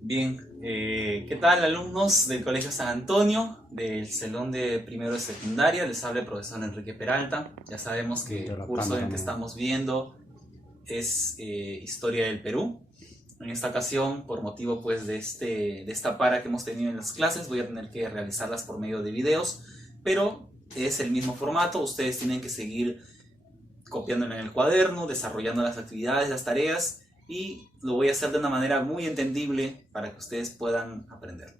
Bien, ¿qué tal alumnos del Colegio San Antonio, del salón de primero de secundaria? Les habla el profesor Enrique Peralta. Ya sabemos que De el la curso en el cámara, que ¿no? estamos viendo es Historia del Perú. En esta ocasión, por motivo pues de esta para que hemos tenido en las clases, voy a tener que realizarlas por medio de videos, pero es el mismo formato. Ustedes tienen que seguir copiándolo en el cuaderno, desarrollando las actividades, las tareas, y lo voy a hacer de una manera muy entendible para que ustedes puedan aprender.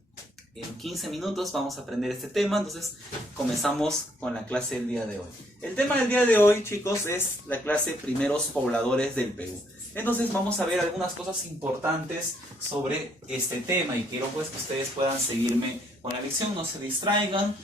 En 15 minutos vamos a aprender este tema, entonces comenzamos con la clase del día de hoy. El tema del día de hoy, chicos, es la clase Primeros Pobladores del Perú. Entonces vamos a ver algunas cosas importantes sobre este tema y quiero pues que ustedes puedan seguirme con la lección, no se distraigan,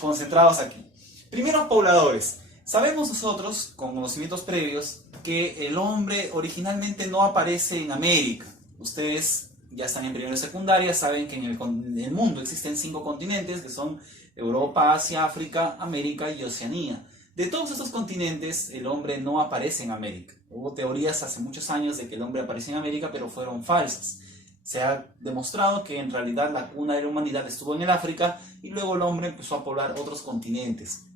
concentrados aquí. Primeros pobladores. Sabemos nosotros, con conocimientos previos, que el hombre originalmente no aparece en América. Ustedes ya están en primero y secundaria, saben que en el mundo existen 5 continentes, que son Europa, Asia, África, América y Oceanía. De todos estos continentes, el hombre no aparece en América. Hubo teorías hace muchos años de que el hombre apareció en América, pero fueron falsas. Se ha demostrado que en realidad la cuna de la humanidad estuvo en el África y luego el hombre empezó a poblar otros continentes.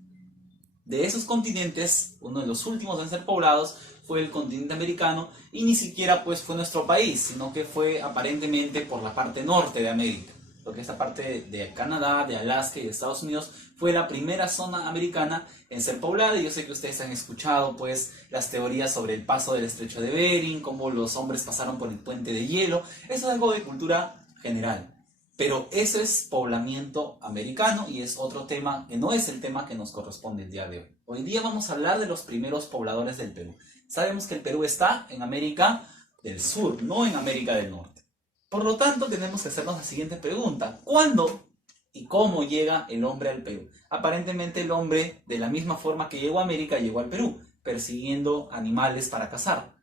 De esos continentes, uno de los últimos en ser poblados fue el continente americano y ni siquiera pues fue nuestro país, sino que fue aparentemente por la parte norte de América. Porque esta parte de Canadá, de Alaska y de Estados Unidos fue la primera zona americana en ser poblada. Y yo sé que ustedes han escuchado pues las teorías sobre el paso del estrecho de Bering, cómo los hombres pasaron por el puente de hielo. Eso es algo de cultura general. Pero eso es poblamiento americano y es otro tema que no es el tema que nos corresponde el día de hoy. Hoy día vamos a hablar de los primeros pobladores del Perú. Sabemos que el Perú está en América del Sur, no en América del Norte. Por lo tanto, tenemos que hacernos la siguiente pregunta. ¿Cuándo y cómo llega el hombre al Perú? Aparentemente el hombre, de la misma forma que llegó a América, llegó al Perú, persiguiendo animales para cazar.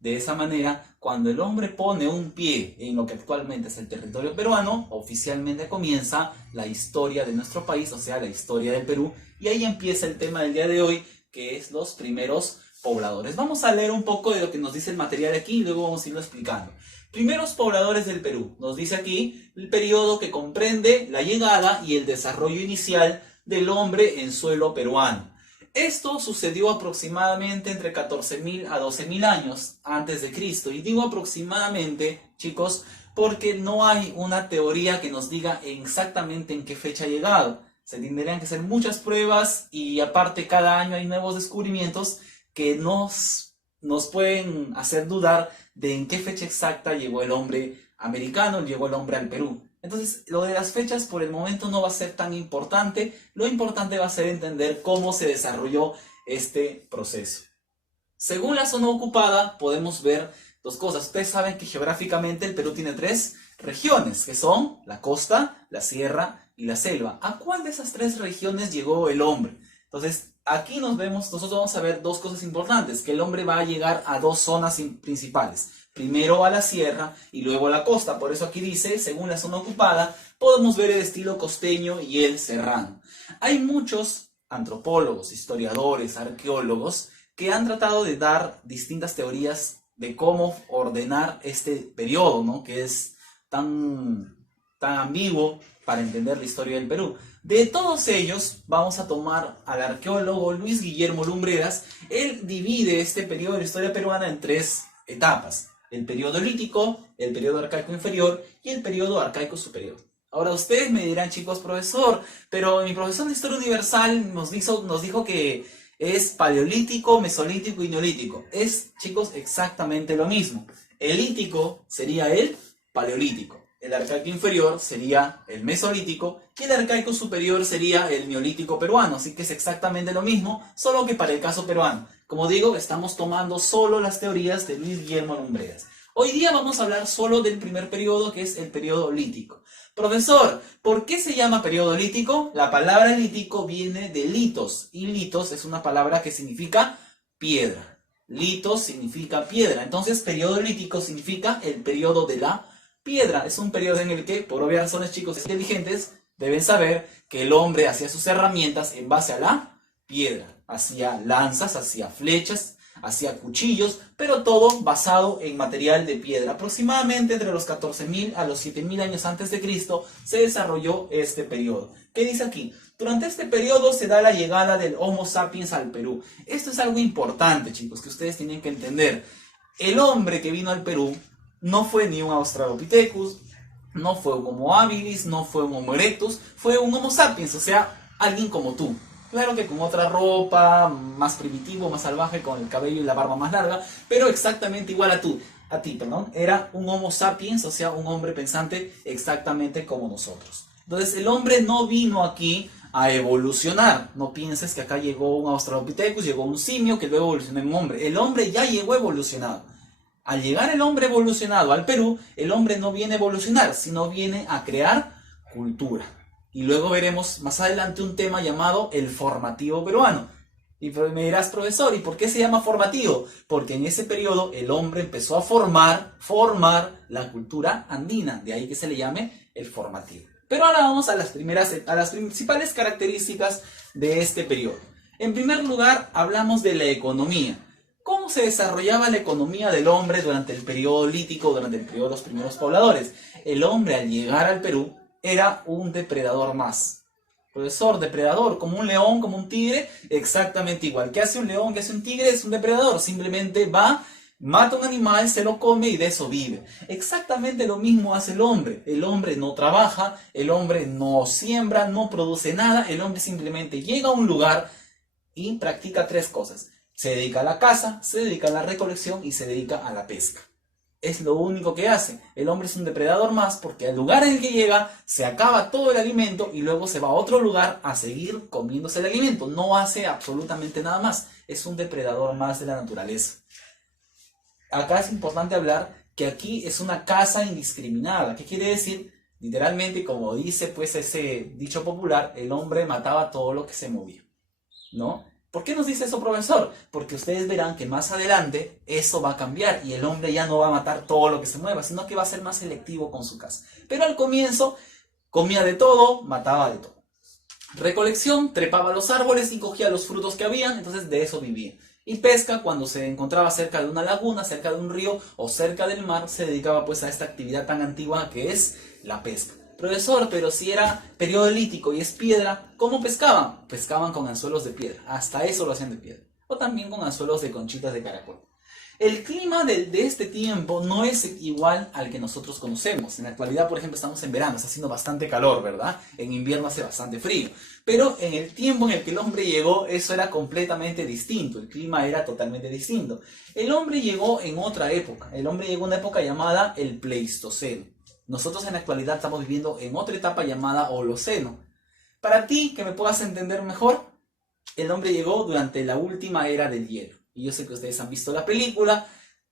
De esa manera, cuando el hombre pone un pie en lo que actualmente es el territorio peruano, oficialmente comienza la historia de nuestro país, o sea, la historia del Perú, y ahí empieza el tema del día de hoy, que es los primeros pobladores. Vamos a leer un poco de lo que nos dice el material aquí y luego vamos a irlo explicando. Primeros pobladores del Perú. Nos dice aquí el periodo que comprende la llegada y el desarrollo inicial del hombre en suelo peruano. Esto sucedió aproximadamente entre 14.000 a 12.000 años antes de Cristo. Y digo aproximadamente, chicos, porque no hay una teoría que nos diga exactamente en qué fecha ha llegado. Se tendrían que hacer muchas pruebas y aparte cada año hay nuevos descubrimientos que nos pueden hacer dudar de en qué fecha exacta llegó el hombre americano, llegó el hombre al Perú. Entonces, lo de las fechas por el momento no va a ser tan importante. Lo importante va a ser entender cómo se desarrolló este proceso. Según la zona ocupada, podemos ver dos cosas. Ustedes saben que geográficamente el Perú tiene 3 regiones, que son la costa, la sierra y la selva. ¿A cuál de esas 3 regiones llegó el hombre? Entonces, aquí nosotros vamos a ver dos cosas importantes, que el hombre va a llegar a 2 zonas principales. Primero a la sierra y luego a la costa. Por eso aquí dice, según la zona ocupada, podemos ver el estilo costeño y el serrano. Hay muchos antropólogos, historiadores, arqueólogos, que han tratado de dar distintas teorías de cómo ordenar este periodo, ¿no? Que es tan ambiguo para entender la historia del Perú. De todos ellos, vamos a tomar al arqueólogo Luis Guillermo Lumbreras. Él divide este periodo de la historia peruana en 3 etapas. El periodo lítico, el periodo arcaico inferior y el periodo arcaico superior. Ahora ustedes me dirán, chicos, profesor, pero mi profesor de Historia Universal nos dijo que es paleolítico, mesolítico y neolítico. Es, chicos, exactamente lo mismo. El lítico sería el paleolítico. El arcaico inferior sería el mesolítico y el arcaico superior sería el neolítico peruano. Así que es exactamente lo mismo, solo que para el caso peruano. Como digo, estamos tomando solo las teorías de Luis Guillermo Lumbreras. Hoy día vamos a hablar solo del primer periodo, que es el periodo lítico. Profesor, ¿por qué se llama periodo lítico? La palabra lítico viene de litos, y litos es una palabra que significa piedra. Litos significa piedra, entonces periodo lítico significa el periodo de la piedra. Es un periodo en el que, por obvias razones, chicos inteligentes deben saber que el hombre hacía sus herramientas en base a la piedra. Hacía lanzas, hacía flechas, hacía cuchillos, pero todo basado en material de piedra. Aproximadamente entre los 14.000 a los 7.000 años antes de Cristo se desarrolló este periodo. ¿Qué dice aquí? Durante este periodo se da la llegada del Homo sapiens al Perú. Esto es algo importante, chicos, que ustedes tienen que entender. El hombre que vino al Perú no fue ni un Australopithecus, no fue un Homo habilis, no fue un Homo erectus, fue un Homo sapiens, o sea, alguien como tú. Claro que con otra ropa, más primitivo, más salvaje, con el cabello y la barba más larga, pero exactamente igual a ti, perdón. Era un Homo sapiens, o sea, un hombre pensante exactamente como nosotros. Entonces, el hombre no vino aquí a evolucionar. No pienses que acá llegó un Australopithecus, llegó un simio que luego evolucionó en un hombre. El hombre ya llegó evolucionado. Al llegar el hombre evolucionado al Perú, el hombre no viene a evolucionar, sino viene a crear cultura. Y luego veremos más adelante un tema llamado el formativo peruano. Y me dirás, profesor, ¿y por qué se llama formativo? Porque en ese periodo el hombre empezó a formar la cultura andina. De ahí que se le llame el formativo. Pero ahora vamos a las principales características de este periodo. En primer lugar, hablamos de la economía. ¿Cómo se desarrollaba la economía del hombre durante el periodo lítico, durante el periodo de los primeros pobladores? El hombre al llegar al Perú era un depredador más. Profesor, depredador, como un león, como un tigre, exactamente igual. ¿Qué hace un león? ¿Qué hace un tigre? Es un depredador. Simplemente va, mata un animal, se lo come y de eso vive. Exactamente lo mismo hace el hombre. El hombre no trabaja, el hombre no siembra, no produce nada. El hombre simplemente llega a un lugar y practica tres cosas. Se dedica a la caza, se dedica a la recolección y se dedica a la pesca. Es lo único que hace. El hombre es un depredador más porque al lugar en el que llega se acaba todo el alimento y luego se va a otro lugar a seguir comiéndose el alimento. No hace absolutamente nada más. Es un depredador más de la naturaleza. Acá es importante hablar que aquí es una caza indiscriminada. ¿Qué quiere decir? Literalmente, como dice pues ese dicho popular, el hombre mataba todo lo que se movía, ¿no? ¿Por qué nos dice eso, profesor? Porque ustedes verán que más adelante eso va a cambiar y el hombre ya no va a matar todo lo que se mueva, sino que va a ser más selectivo con su caza. Pero al comienzo comía de todo, mataba de todo. Recolección, trepaba a los árboles y cogía los frutos que habían, entonces de eso vivía. Y pesca, cuando se encontraba cerca de una laguna, cerca de un río o cerca del mar, se dedicaba pues a esta actividad tan antigua que es la pesca. Profesor, pero si era periodo lítico y es piedra, ¿cómo pescaban? Pescaban con anzuelos de piedra, hasta eso lo hacían de piedra. O también con anzuelos de conchitas de caracol. El clima de este tiempo no es igual al que nosotros conocemos. En la actualidad, por ejemplo, estamos en verano, está haciendo bastante calor, ¿verdad? En invierno hace bastante frío. Pero en el tiempo en el que el hombre llegó, eso era completamente distinto. El clima era totalmente distinto. El hombre llegó en otra época. El hombre llegó en una época llamada el Pleistoceno. Nosotros en la actualidad estamos viviendo en otra etapa llamada Holoceno. Para ti, que me puedas entender mejor, el hombre llegó durante la última era del hielo. Y yo sé que ustedes han visto la película,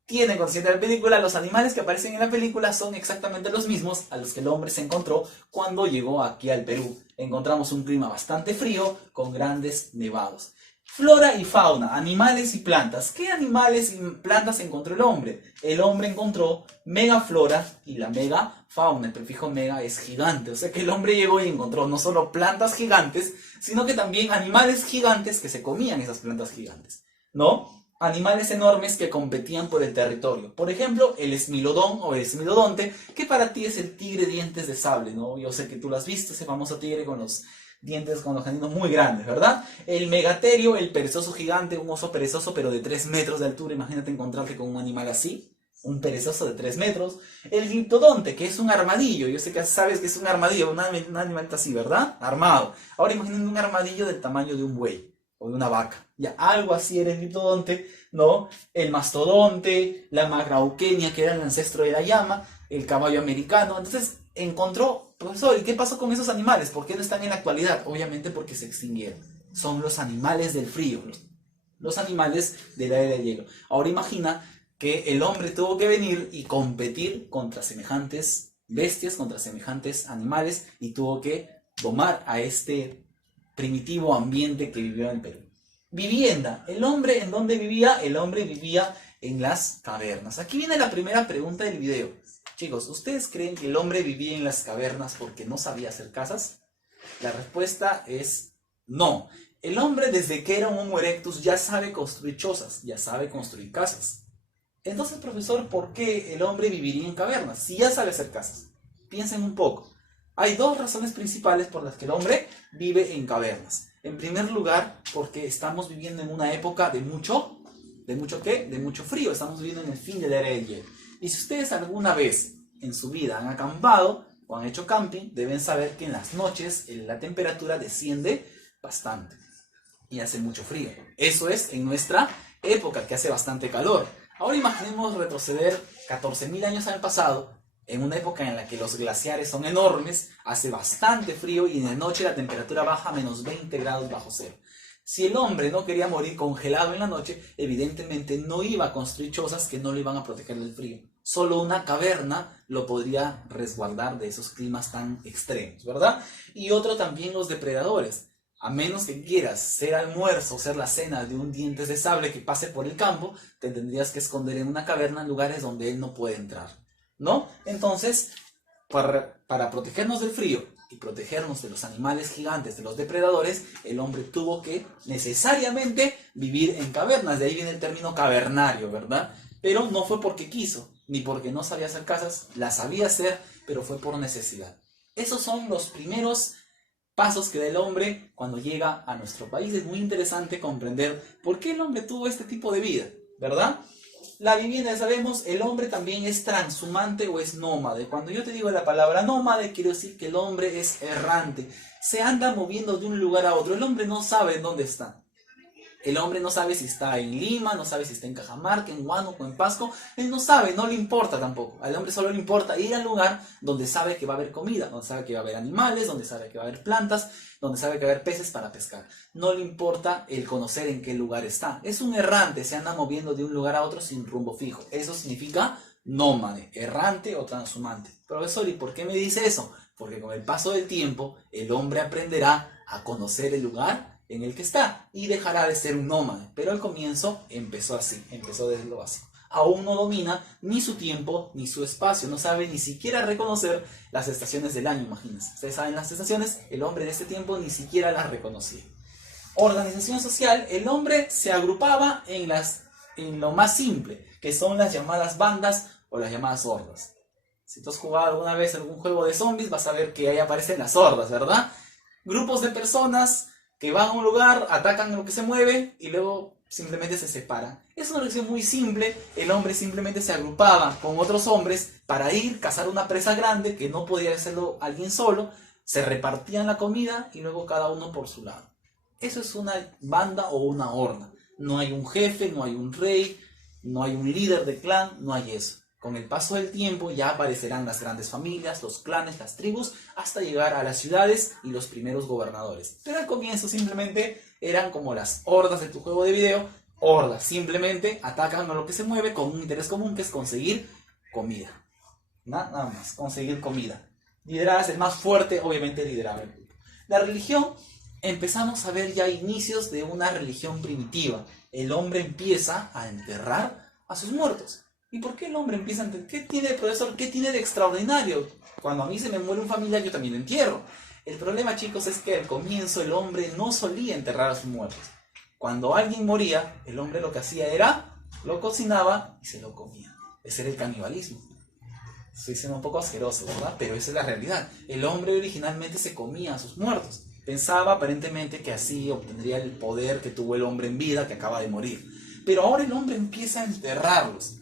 tienen consciente de la película, los animales que aparecen en la película son exactamente los mismos a los que el hombre se encontró cuando llegó aquí al Perú. Encontramos un clima bastante frío con grandes nevados. Flora y fauna, animales y plantas. ¿Qué animales y plantas encontró el hombre? El hombre encontró megaflora y la megafauna. El prefijo mega es gigante. O sea que el hombre llegó y encontró no solo plantas gigantes, sino que también animales gigantes que se comían esas plantas gigantes, ¿no? Animales enormes que competían por el territorio. Por ejemplo, el esmilodón o el esmilodonte, que para ti es el tigre dientes de sable, ¿no? Yo sé que tú lo has visto, ese famoso tigre con los dientes con los caninos muy grandes, ¿verdad? El megaterio, el perezoso gigante, un oso perezoso pero de 3 metros de altura. Imagínate encontrarte con un animal así, un perezoso de 3 metros. El gliptodonte, que es un armadillo. Yo sé que sabes que es un armadillo, un animal así, ¿verdad? Armado. Ahora imagínate un armadillo del tamaño de un buey o de una vaca. Ya, algo así era el gliptodonte, ¿no? El mastodonte, la magrauquenia, que era el ancestro de la llama, el caballo americano. Entonces encontró, profesor, ¿y qué pasó con esos animales? ¿Por qué no están en la actualidad? Obviamente porque se extinguieron. Son los animales del frío, los animales de la era de hielo. Ahora imagina que el hombre tuvo que venir y competir contra semejantes bestias, contra semejantes animales, y tuvo que domar a este primitivo ambiente que vivió en el Perú. Vivienda. ¿El hombre en dónde vivía? El hombre vivía en las cavernas. Aquí viene la primera pregunta del video. Chicos, ¿ustedes creen que el hombre vivía en las cavernas porque no sabía hacer casas? La respuesta es no. El hombre desde que era un Homo erectus ya sabe construir chozas, ya sabe construir casas. Entonces, profesor, ¿por qué el hombre viviría en cavernas si ya sabe hacer casas? Piensen un poco. Hay dos razones principales por las que el hombre vive en cavernas. En primer lugar, porque estamos viviendo en una época ¿de mucho qué? De mucho frío. Estamos viviendo en el fin de la era del hielo. Y si ustedes alguna vez en su vida han acampado o han hecho camping, deben saber que en las noches la temperatura desciende bastante y hace mucho frío. Eso es en nuestra época, que hace bastante calor. Ahora imaginemos retroceder 14.000 años al pasado, en una época en la que los glaciares son enormes, hace bastante frío y en la noche la temperatura baja a menos 20 grados bajo cero. Si el hombre no quería morir congelado en la noche, evidentemente no iba a construir chozas que no le iban a proteger del frío. Solo una caverna lo podría resguardar de esos climas tan extremos, ¿verdad? Y otro también los depredadores. A menos que quieras ser almuerzo, ser la cena de un dientes de sable que pase por el campo, te tendrías que esconder en una caverna en lugares donde él no puede entrar, ¿no? Entonces, para protegernos del frío y protegernos de los animales gigantes, de los depredadores, el hombre tuvo que necesariamente vivir en cavernas. De ahí viene el término cavernario, ¿verdad? Pero no fue porque quiso, ni porque no sabía hacer casas, las sabía hacer, pero fue por necesidad. Esos son los primeros pasos que da el hombre cuando llega a nuestro país. Es muy interesante comprender por qué el hombre tuvo este tipo de vida, ¿verdad? La vivienda, ya sabemos, el hombre también es transhumante o es nómade. Cuando yo te digo la palabra nómade, quiero decir que el hombre es errante. Se anda moviendo de un lugar a otro. El hombre no sabe en dónde está. El hombre no sabe si está en Lima, no sabe si está en Cajamarca, en Huánuco, en Pasco. Él no sabe, no le importa tampoco. Al hombre solo le importa ir al lugar donde sabe que va a haber comida, donde sabe que va a haber animales, donde sabe que va a haber plantas, donde sabe que va a haber peces para pescar. No le importa el conocer en qué lugar está. Es un errante, se anda moviendo de un lugar a otro sin rumbo fijo. Eso significa nómade, errante o transhumante. Profesor, ¿y por qué me dice eso? Porque con el paso del tiempo, el hombre aprenderá a conocer el lugar en el que está y dejará de ser un nómade. Pero al comienzo empezó así, empezó desde lo básico. Aún no domina ni su tiempo ni su espacio, no sabe ni siquiera reconocer las estaciones del año, imagínense. Ustedes saben las estaciones, el hombre de este tiempo ni siquiera las reconocía. Organización social, el hombre se agrupaba en lo más simple, que son las llamadas bandas o las llamadas hordas. Si tú has jugado alguna vez algún juego de zombies, vas a ver que ahí aparecen las hordas, ¿verdad? Grupos de personas que van a un lugar, atacan lo que se mueve y luego simplemente se separan. Es una relación muy simple. El hombre simplemente se agrupaba con otros hombres para ir a cazar una presa grande que no podía hacerlo alguien solo. Se repartían la comida y luego cada uno por su lado. Eso es una banda o una horda. No hay un jefe, no hay un rey, no hay un líder de clan, no hay eso. Con el paso del tiempo ya aparecerán las grandes familias, los clanes, las tribus, hasta llegar a las ciudades y los primeros gobernadores. Pero al comienzo simplemente eran como las hordas de tu juego de video. Hordas, simplemente atacan a lo que se mueve con un interés común, que es conseguir comida. Nada más, conseguir comida. Liderarás el más fuerte, obviamente lideraba el grupo. La religión, empezamos a ver ya inicios de una religión primitiva. El hombre empieza a enterrar a sus muertos. ¿Y por qué el hombre empieza a entender? ¿Qué tiene, profesor? ¿Qué tiene de extraordinario? Cuando a mí se me muere un familiar, yo también lo entierro. El problema, chicos, es que al comienzo el hombre no solía enterrar a sus muertos. Cuando alguien moría, el hombre lo que hacía era, lo cocinaba y se lo comía. Ese era el canibalismo. Estoy siendo un poco asqueroso, ¿verdad? Pero esa es la realidad. El hombre originalmente se comía a sus muertos. Pensaba aparentemente que así obtendría el poder que tuvo el hombre en vida, que acaba de morir. Pero ahora el hombre empieza a enterrarlos.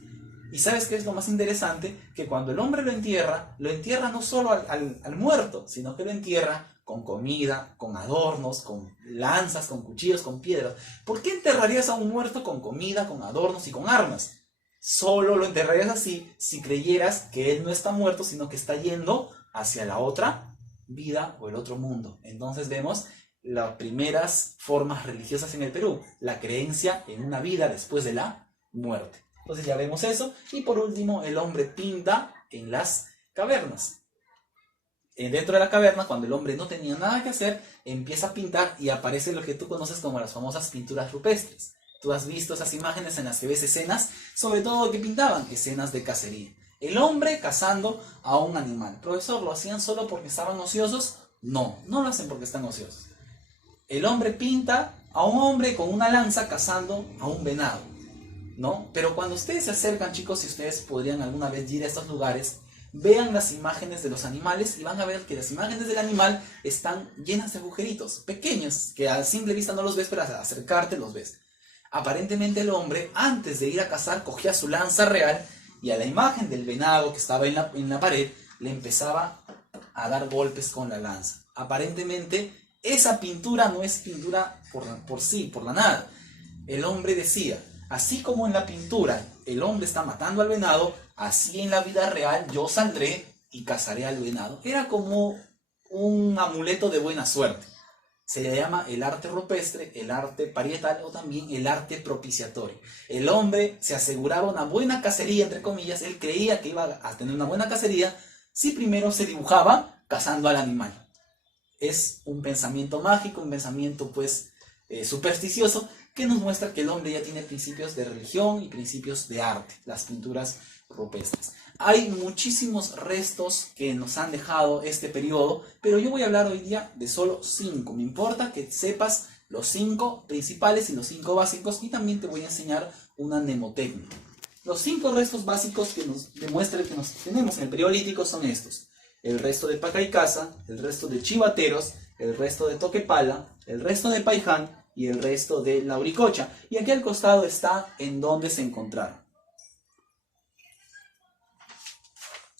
Y ¿sabes qué es lo más interesante? Que cuando el hombre lo entierra no solo al muerto, sino que lo entierra con comida, con adornos, con lanzas, con cuchillos, con piedras. ¿Por qué enterrarías a un muerto con comida, con adornos y con armas? Solo lo enterrarías así si creyeras que él no está muerto, sino que está yendo hacia la otra vida o el otro mundo. Entonces vemos las primeras formas religiosas en el Perú, la creencia en una vida después de la muerte. Entonces ya vemos eso. Y por último, el hombre pinta en las cavernas. Dentro de la caverna, cuando el hombre no tenía nada que hacer, empieza a pintar y aparece lo que tú conoces como las famosas pinturas rupestres. Tú has visto esas imágenes en las que ves escenas, sobre todo que pintaban, escenas de cacería. El hombre cazando a un animal. Profesor, ¿lo hacían solo porque estaban ociosos? No, no lo hacen porque están ociosos. El hombre pinta a un hombre con una lanza cazando a un venado, ¿no? Pero cuando ustedes se acercan, chicos, si ustedes podrían alguna vez ir a estos lugares, vean las imágenes de los animales y van a ver que las imágenes del animal están llenas de agujeritos pequeños, que a simple vista no los ves, pero al acercarte los ves. Aparentemente el hombre, antes de ir a cazar, cogía su lanza real y a la imagen del venado que estaba en la pared, le empezaba a dar golpes con la lanza. Aparentemente, esa pintura no es pintura por sí, por la nada. El hombre decía, así como en la pintura el hombre está matando al venado, así en la vida real yo saldré y cazaré al venado. Era como un amuleto de buena suerte. Se le llama el arte rupestre, el arte parietal o también el arte propiciatorio. El hombre se aseguraba una buena cacería, entre comillas. Él creía que iba a tener una buena cacería si primero se dibujaba cazando al animal. Es un pensamiento mágico, un pensamiento pues supersticioso, que nos muestra que el hombre ya tiene principios de religión y principios de arte, las pinturas rupestres. Hay muchísimos restos que nos han dejado este periodo, pero yo voy a hablar hoy día de solo 5. Me importa que sepas los 5 principales y los 5 básicos, y también te voy a enseñar una mnemotecnia. Los 5 restos básicos que nos demuestran que nos tenemos en el periodo lítico son estos: el resto de Pacaycasa, el resto de Chivateros, el resto de Toquepala, el resto de Paiján y el resto de Lauricocha. Y aquí al costado está en dónde se encontraron.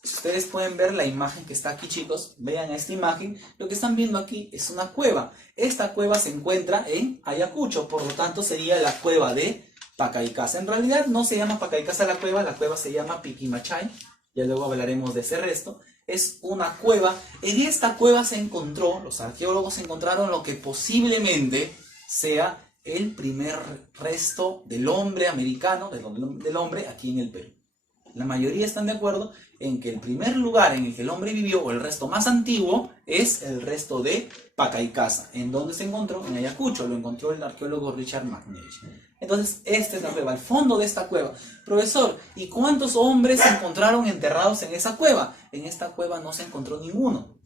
Si ustedes pueden ver la imagen que está aquí, chicos, vean esta imagen. Lo que están viendo aquí es una cueva. Esta cueva se encuentra en Ayacucho, por lo tanto sería la cueva de Pacaycasa. En realidad no se llama Pacaycasa la cueva se llama Piquimachay. Ya luego hablaremos de ese resto. Es una cueva. En esta cueva se encontró, los arqueólogos encontraron lo que posiblemente sea el primer resto del hombre americano, del hombre aquí en el Perú. La mayoría están de acuerdo en que el primer lugar en el que el hombre vivió, o el resto más antiguo, es el resto de Pacaycasa. ¿En dónde se encontró? En Ayacucho. Lo encontró el arqueólogo Richard McNeish. Entonces, esta es la cueva, el fondo de esta cueva. Profesor, ¿y cuántos hombres se encontraron enterrados en esa cueva? En esta cueva no se encontró ninguno.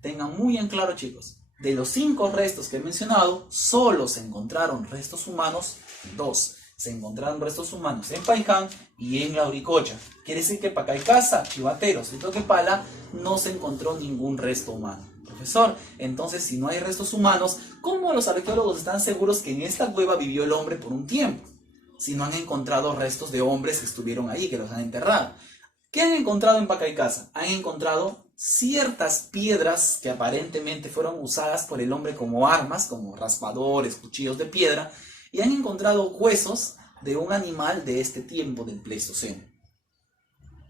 Tengan muy en claro, chicos. De los 5 restos que he mencionado, solo se encontraron restos humanos 2. Se encontraron restos humanos en Paiján y en Lauricocha. Quiere decir que Pacaycasa, Chivateros y Toquepala no se encontró ningún resto humano. Profesor, entonces si no hay restos humanos, ¿cómo los arqueólogos están seguros que en esta cueva vivió el hombre por un tiempo? Si no han encontrado restos de hombres que estuvieron ahí, que los han enterrado. ¿Qué han encontrado en Pacaycasa? Han encontrado ciertas piedras que aparentemente fueron usadas por el hombre como armas, como raspadores, cuchillos de piedra, y han encontrado huesos de un animal de este tiempo, del Pleistoceno.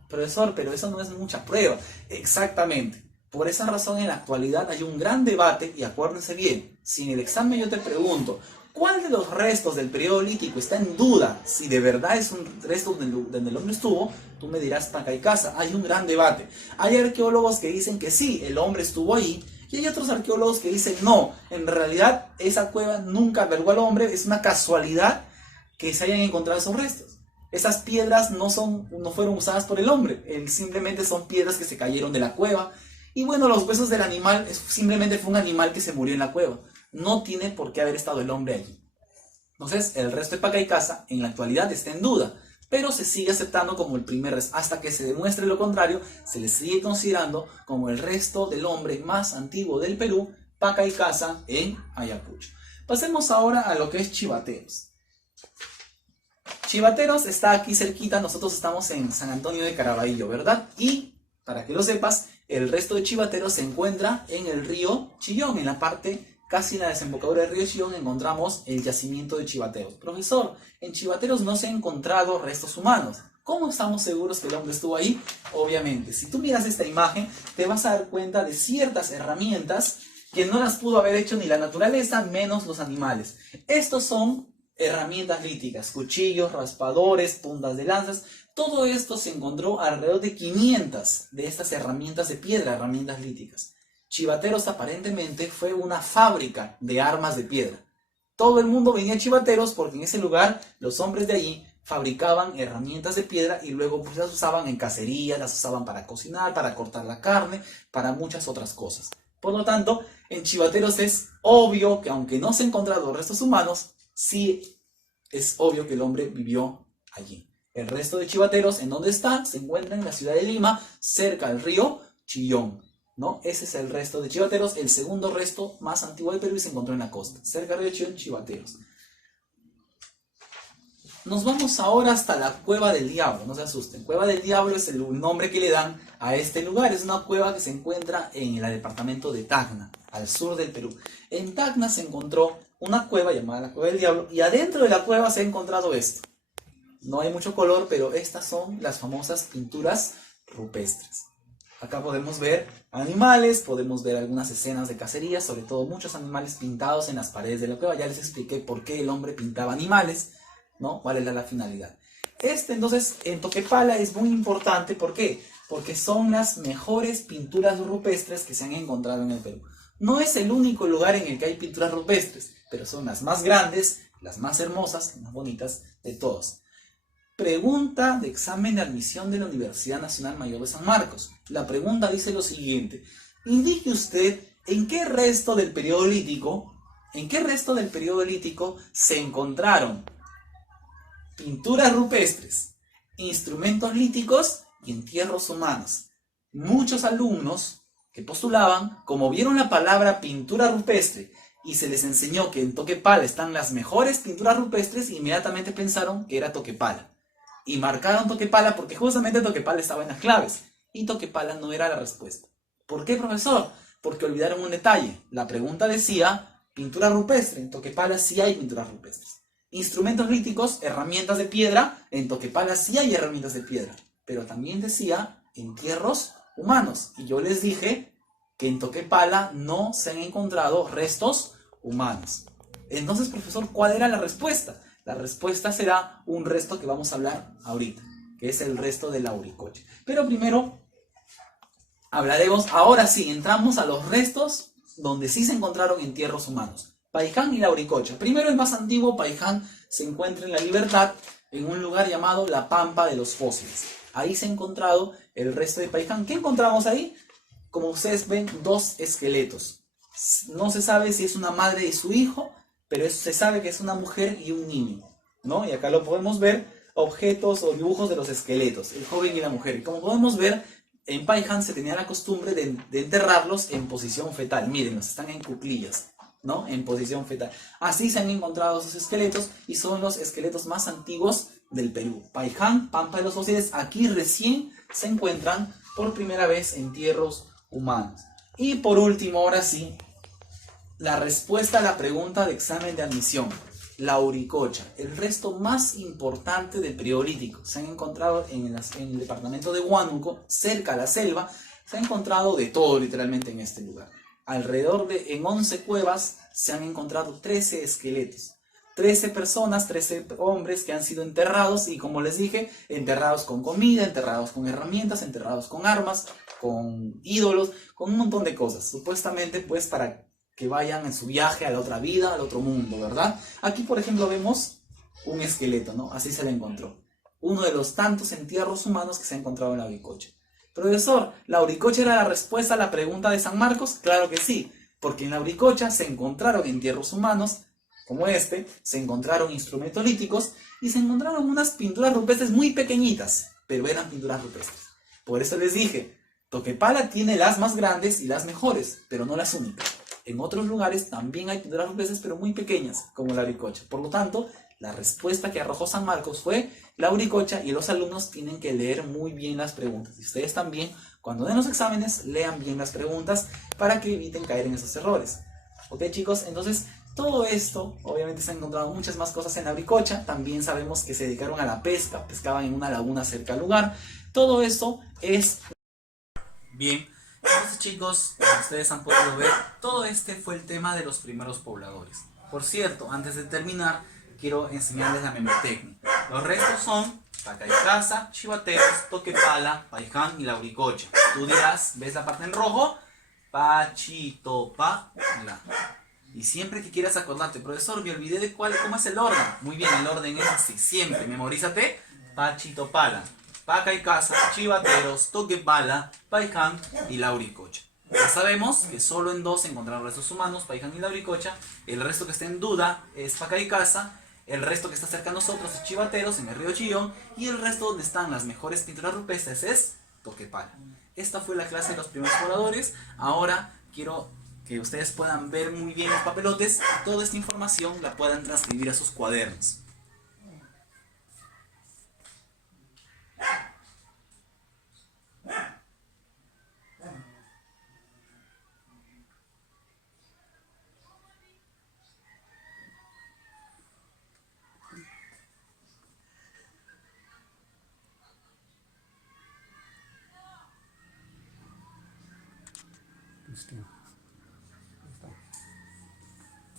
Profesor, pero eso no es mucha prueba. Exactamente. Por esa razón en la actualidad hay un gran debate, y acuérdense bien, si en el examen yo te pregunto, ¿cuál de los restos del periodo lítico está en duda si de verdad es un resto donde el hombre estuvo? Tú me dirás Pacaycasa. Hay un gran debate. Hay arqueólogos que dicen que sí, el hombre estuvo ahí, y hay otros arqueólogos que dicen no, en realidad esa cueva nunca albergó al hombre, es una casualidad que se hayan encontrado esos restos. Esas piedras no fueron usadas por el hombre, simplemente son piedras que se cayeron de la cueva. Y bueno, los huesos del animal simplemente fue un animal que se murió en la cueva. No tiene por qué haber estado el hombre allí. Entonces, el resto de Pacaycasa en la actualidad está en duda, pero se sigue aceptando como el primer resto. Hasta que se demuestre lo contrario, se le sigue considerando como el resto del hombre más antiguo del Perú, Pacaycasa en Ayacucho. Pasemos ahora a lo que es Chivateros. Chivateros está aquí cerquita, nosotros estamos en San Antonio de Caraballo, ¿verdad? Y, para que lo sepas, el resto de Chivateros se encuentra en el río Chillón, en la parte casi en la desembocadura del río Chillón encontramos el yacimiento de Chivateros. Profesor, en Chivateros no se han encontrado restos humanos. ¿Cómo estamos seguros que el hombre estuvo ahí? Obviamente, si tú miras esta imagen, te vas a dar cuenta de ciertas herramientas que no las pudo haber hecho ni la naturaleza, menos los animales. Estos son herramientas líticas, cuchillos, raspadores, puntas de lanzas. Todo esto se encontró alrededor de 500 de estas herramientas de piedra, herramientas líticas. Chivateros aparentemente fue una fábrica de armas de piedra. Todo el mundo venía a Chivateros porque en ese lugar los hombres de allí fabricaban herramientas de piedra y luego pues las usaban en cacería, las usaban para cocinar, para cortar la carne, para muchas otras cosas. Por lo tanto, En Chivateros es obvio que aunque no se han encontrado restos humanos, sí es obvio que el hombre vivió allí. El resto de Chivateros, ¿en dónde está? Se encuentra en la ciudad de Lima, cerca del río Chillón, ¿no? Ese es el resto de Chivateros, el segundo resto más antiguo del Perú y se encontró en la costa, cerca del río Chillón, Chivateros. Nos vamos ahora hasta la Cueva del Diablo, no se asusten. Cueva del Diablo es el nombre que le dan a este lugar. Es una cueva que se encuentra en el departamento de Tacna, al sur del Perú. En Tacna se encontró una cueva llamada la Cueva del Diablo y adentro de la cueva se ha encontrado esto. No hay mucho color, pero estas son las famosas pinturas rupestres. Acá podemos ver animales, podemos ver algunas escenas de cacería, sobre todo muchos animales pintados en las paredes de la cueva. Ya les expliqué por qué el hombre pintaba animales, ¿no? ¿Cuál era la finalidad? Entonces, en Toquepala es muy importante, ¿por qué? Porque son las mejores pinturas rupestres que se han encontrado en el Perú. No es el único lugar en el que hay pinturas rupestres, pero son las más grandes, las más hermosas, las más bonitas de todas. Pregunta de examen de admisión de la Universidad Nacional Mayor de San Marcos. La pregunta dice lo siguiente: indique usted en qué resto del periodo lítico se encontraron pinturas rupestres, instrumentos líticos y entierros humanos. Muchos alumnos que postulaban, como vieron la palabra pintura rupestre y se les enseñó que en Toquepala están las mejores pinturas rupestres, inmediatamente pensaron que era Toquepala. Y marcaron Toquepala porque justamente Toquepala estaba en las claves. Y Toquepala no era la respuesta. ¿Por qué, profesor? Porque olvidaron un detalle. La pregunta decía pintura rupestre. En Toquepala sí hay pinturas rupestres. Instrumentos líticos, herramientas de piedra. En Toquepala sí hay herramientas de piedra. Pero también decía entierros humanos. Y yo les dije que en Toquepala no se han encontrado restos humanos. Entonces, profesor, ¿cuál era la respuesta? La respuesta será un resto que vamos a hablar ahorita, que es el resto de la Auricocha. Pero primero hablaremos, ahora sí, entramos a los restos donde sí se encontraron entierros humanos. Paiján y la Auricocha. Primero, el más antiguo, Paiján, se encuentra en La Libertad, en un lugar llamado La Pampa de los Fósiles. Ahí se ha encontrado el resto de Paiján. ¿Qué encontramos ahí? Como ustedes ven, dos esqueletos. No se sabe si es una madre y su hijo, pero se sabe que es una mujer y un niño, ¿no? Y acá lo podemos ver, objetos o dibujos de los esqueletos, el joven y la mujer. Y como podemos ver, en Paiján se tenía la costumbre de enterrarlos en posición fetal. Mírenlos, están en cuclillas, ¿no? En posición fetal. Así se han encontrado esos esqueletos y son los esqueletos más antiguos del Perú. Paiján, Pampa de los Fósiles, aquí recién se encuentran por primera vez entierros humanos. Y por último, ahora sí, la respuesta a la pregunta de examen de admisión. La Auricocha, el resto más importante del periodo lítico. Se han encontrado en el departamento de Huánuco, cerca a la selva. Se ha encontrado de todo literalmente en este lugar. Alrededor en 11 cuevas se han encontrado 13 esqueletos. 13 personas, 13 hombres que han sido enterrados y, como les dije, enterrados con comida, enterrados con herramientas, enterrados con armas, con ídolos, con un montón de cosas. Supuestamente pues para que vayan en su viaje a la otra vida, al otro mundo, ¿verdad? Aquí, por ejemplo, vemos un esqueleto, ¿no? Así se le encontró. Uno de los tantos entierros humanos que se ha encontrado en la Auricocha. Profesor, ¿la Auricocha era la respuesta a la pregunta de San Marcos? Claro que sí, porque en la Auricocha se encontraron entierros humanos, como este, se encontraron instrumentos líticos y se encontraron unas pinturas rupestres muy pequeñitas, pero eran pinturas rupestres. Por eso les dije, Toquepala tiene las más grandes y las mejores, pero no las únicas. En otros lugares también hay pinturas rupestres, pero muy pequeñas, como la Auricocha. Por lo tanto, la respuesta que arrojó San Marcos fue la Auricocha, y los alumnos tienen que leer muy bien las preguntas. Y ustedes también, cuando den los exámenes, lean bien las preguntas para que eviten caer en esos errores. ¿Ok, chicos? Entonces, todo esto, obviamente se han encontrado muchas más cosas en la Auricocha. También sabemos que se dedicaron a la pesca, pescaban en una laguna cerca al lugar. Todo esto es... Bien. Entonces, chicos, como ustedes han podido ver, todo este fue el tema de los primeros pobladores. Por cierto, antes de terminar, quiero enseñarles la memotecnia. Los restos son Pacaycasa, Chivateros, Toquepala, Paiján y la Auricocha. Tú dirás, ¿ves la parte en rojo? Pachitopala. Y siempre que quieras acordarte, profesor, me olvidé de cómo es el orden. Muy bien, el orden es así, siempre. Memorízate, Pachitopala, Pacaycasa, Chivateros, Toquepala, Paiján y la Auricocha. Ya sabemos que solo en dos se encontraron restos humanos, Paiján y Lauricocha. El resto que está en duda es Pacaycasa. El resto que está cerca a nosotros es Chivateros, en el río Chillón. Y el resto donde están las mejores pinturas rupestres es Toquepala. Esta fue la clase de los primeros pobladores. Ahora quiero que ustedes puedan ver muy bien los papelotes y toda esta información la puedan transcribir a sus cuadernos.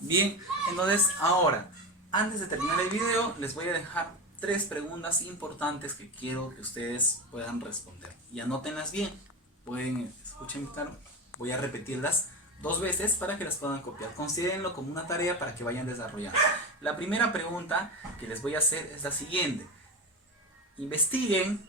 Bien, entonces ahora, antes de terminar el video, les voy a dejar 3 preguntas importantes que quiero que ustedes puedan responder. Y anótenlas bien. Pueden, escuchen claro, voy a repetirlas 2 veces para que las puedan copiar. Considérenlo como una tarea para que vayan desarrollando. La primera pregunta que les voy a hacer es la siguiente. Investiguen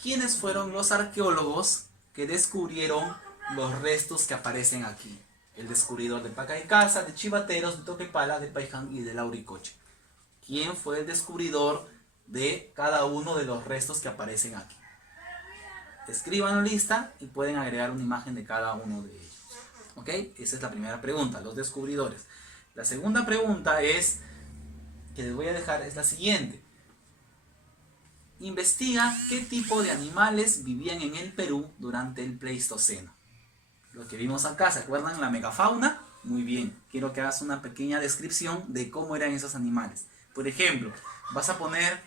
quiénes fueron los arqueólogos que descubrieron los restos que aparecen aquí. El descubridor de Pacaycasa, de Chivateros, de Toquepala, de Paiján y de Lauricocha. ¿Quién fue el descubridor de cada uno de los restos que aparecen aquí? Escriban la lista y pueden agregar una imagen de cada uno de ellos. ¿Ok? Esa es la primera pregunta, los descubridores. La segunda pregunta es, que les voy a dejar, es la siguiente. Investiga qué tipo de animales vivían en el Perú durante el Pleistoceno. Lo que vimos acá, ¿se acuerdan? La megafauna. Muy bien, quiero que hagas una pequeña descripción de cómo eran esos animales. Por ejemplo, vas a poner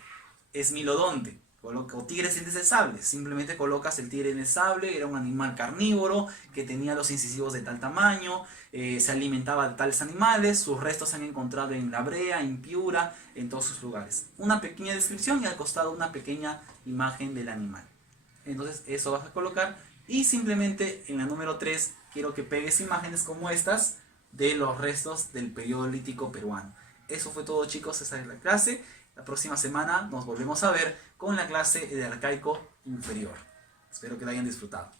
esmilodonte o tigres dientes de sable. Simplemente colocas el tigre de sable, era un animal carnívoro que tenía los incisivos de tal tamaño, se alimentaba de tales animales, sus restos se han encontrado en La Brea, en Piura, en todos sus lugares. Una pequeña descripción y al costado una pequeña imagen del animal. Entonces eso vas a colocar. Y simplemente en la número 3 quiero que pegues imágenes como estas de los restos del periodo lítico peruano. Eso fue todo, chicos, esa es la clase. La próxima semana nos volvemos a ver con la clase de arcaico inferior. Espero que la hayan disfrutado.